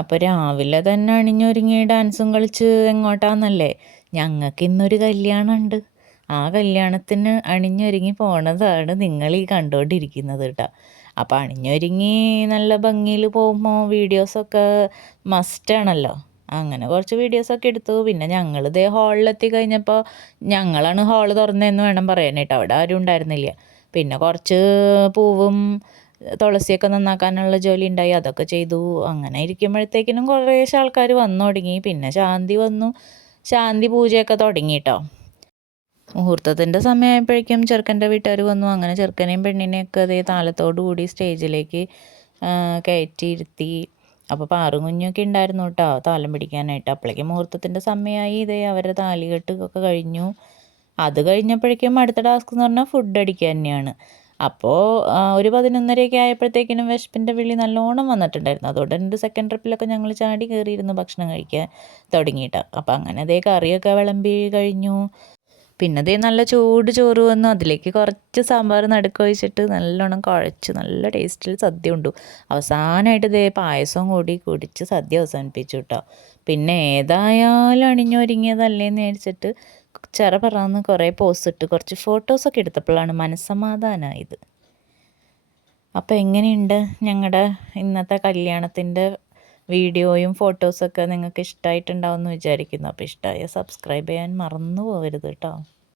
അപ്പോൾ രാവിലെ തന്നെ അണിഞ്ഞൊരുങ്ങി ഡാൻസും കളിച്ച് എങ്ങോട്ടാന്നല്ലേ? ഞങ്ങൾക്ക് ഇന്നൊരു കല്യാണമുണ്ട്. ആ കല്യാണത്തിന് അണിഞ്ഞൊരുങ്ങി പോണതാണ് നിങ്ങൾ ഈ കണ്ടുകൊണ്ടിരിക്കുന്നത് കേട്ടോ. അപ്പോൾ അണിഞ്ഞൊരുങ്ങി നല്ല ഭംഗിയിൽ പോകുമ്പോൾ വീഡിയോസൊക്കെ മസ്റ്റാണല്ലോ. അങ്ങനെ കുറച്ച് വീഡിയോസൊക്കെ എടുത്തു. പിന്നെ ഞങ്ങൾ ഇതേ ഹാളിലെത്തി കഴിഞ്ഞപ്പോൾ ഞങ്ങളാണ് ഹാള് തുറന്നതെന്ന് വേണം പറയാനായിട്ട്. അവിടെ ആരും ഉണ്ടായിരുന്നില്ല. പിന്നെ കുറച്ച് പൂവും തുളസിയൊക്കെ നന്നാക്കാനുള്ള ജോലി ഉണ്ടായി, അതൊക്കെ ചെയ്തു. അങ്ങനെ ഇരിക്കുമ്പോഴത്തേക്കിനും കുറേശ്ശെ ആൾക്കാർ വന്നു തുടങ്ങി. പിന്നെ ശാന്തി വന്നു, ശാന്തി പൂജയൊക്കെ തുടങ്ങി കേട്ടോ. മുഹൂർത്തത്തിൻ്റെ സമയമായപ്പോഴേക്കും ചെറുക്കൻ്റെ വീട്ടുകാർ വന്നു. അങ്ങനെ ചെറുക്കനെയും പെണ്ണിനെയൊക്കെ അതേ താലത്തോടു കൂടി സ്റ്റേജിലേക്ക് കയറ്റിയിരുത്തി. അപ്പോൾ പാറും കുഞ്ഞൊക്കെ ഉണ്ടായിരുന്നു കേട്ടോ താലം പിടിക്കാനായിട്ട്. അപ്പോഴേക്കും മുഹൂർത്തത്തിൻ്റെ സമയമായി. ഇതേ അവരുടെ താലികെട്ട് ഒക്കെ കഴിഞ്ഞു. അത് കഴിഞ്ഞപ്പോഴേക്കും അടുത്ത ടാസ്ക് എന്ന് പറഞ്ഞാൽ ഫുഡ് അടിക്കുക തന്നെയാണ്. അപ്പോൾ ഒരു 11:30 ആയപ്പോഴത്തേക്കിനും വിശപ്പിൻ്റെ വിളി നല്ലോണം വന്നിട്ടുണ്ടായിരുന്നു. അതുകൊണ്ട് എൻ്റെ സെക്കൻഡ് ട്രിപ്പിലൊക്കെ ഞങ്ങൾ ചാടി കയറിയിരുന്നു ഭക്ഷണം കഴിക്കാൻ തുടങ്ങിയിട്ട്. അപ്പോൾ അങ്ങനെ അതേ കറിയൊക്കെ വിളമ്പി കഴിഞ്ഞു. പിന്നെ അതേ നല്ല ചൂട് ചോറ് വന്നു. അതിലേക്ക് കുറച്ച് സാമ്പാർ നടുക്ക് ഒഴിച്ചിട്ട് നല്ലോണം കുഴച്ച് നല്ല ടേസ്റ്റിൽ സദ്യ ഉണ്ടു. അവസാനമായിട്ട് ഇതേ പായസവും കൂടി കുടിച്ച് സദ്യ അവസാനിപ്പിച്ചു കേട്ടോ. പിന്നെ ഏതായാലും അണിഞ്ഞൊരുങ്ങിയതല്ലേന്ന് വിചാരിച്ചിട്ട് പറന്ന് കുറേ പോസ്റ്റ് ഇട്ട് കുറച്ച് ഫോട്ടോസൊക്കെ എടുത്തപ്പോഴാണ് മനസ്സമാധാനമായത്. അപ്പോൾ എങ്ങനെയുണ്ട് ഞങ്ങളുടെ ഇന്നത്തെ കല്യാണത്തിൻ്റെ വീഡിയോയും ഫോട്ടോസൊക്കെ നിങ്ങൾക്ക് ഇഷ്ടമായിട്ടുണ്ടാവുമെന്ന് വിചാരിക്കുന്നു. അപ്പോൾ ഇഷ്ടമായ സബ്സ്ക്രൈബ് ചെയ്യാൻ മറന്നു പോകരുത് കേട്ടോ.